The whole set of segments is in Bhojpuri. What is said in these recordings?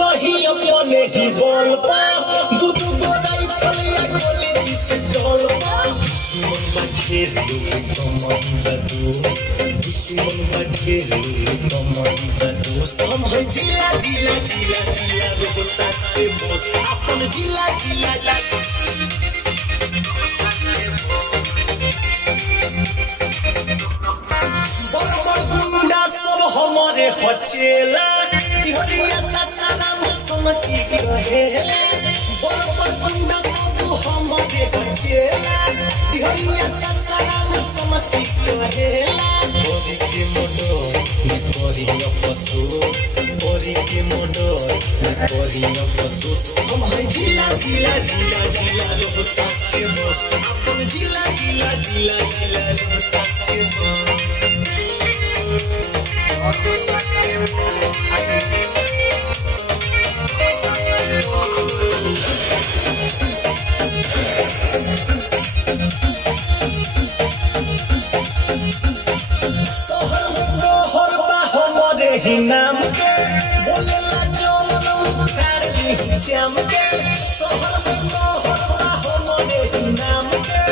नहीं बोल पा दूध गोदाई फलिया गोली से डोल पा दुश्मन बैठे कमंदा दुश्मन बैठे कमंदा दोस्त हम है जिला जिला जिला जिला रोहतास के बॉस अपन जिला जिला बड़ गुंडा सब हमारे हचेला दिहरिया सासाराम समती रहेला बड़ गुंडा सब हमारे हचेला दिहरिया सासाराम समती रहेला बोरी के मोडो बोरी अफसोस बोरी के मोडो बोरी अफसोस हम है जिला जिला जिला जिला रोहतास के बॉस अपन जिला जिला जिला जिला रोहतास के बॉस नाम के बोलेला जौन उखाड़ ली श्याम के सोहर बहरवा हो मोरे नाम के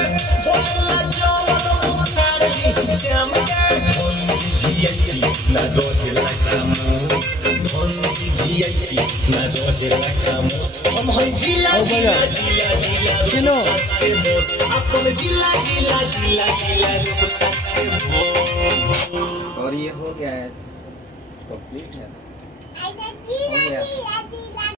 बोलेला जौन उखाड़ ली श्याम के धनजी वीआईपी ना रहेला खामोश धनजी वीआईपी ना रहेला खामोश हम है जिला जिला जिला जिला रोहतास के बॉस अपन जिला जिला जिला जिला रोहतास के बॉस। और ये हो गया है कंप्लीट है।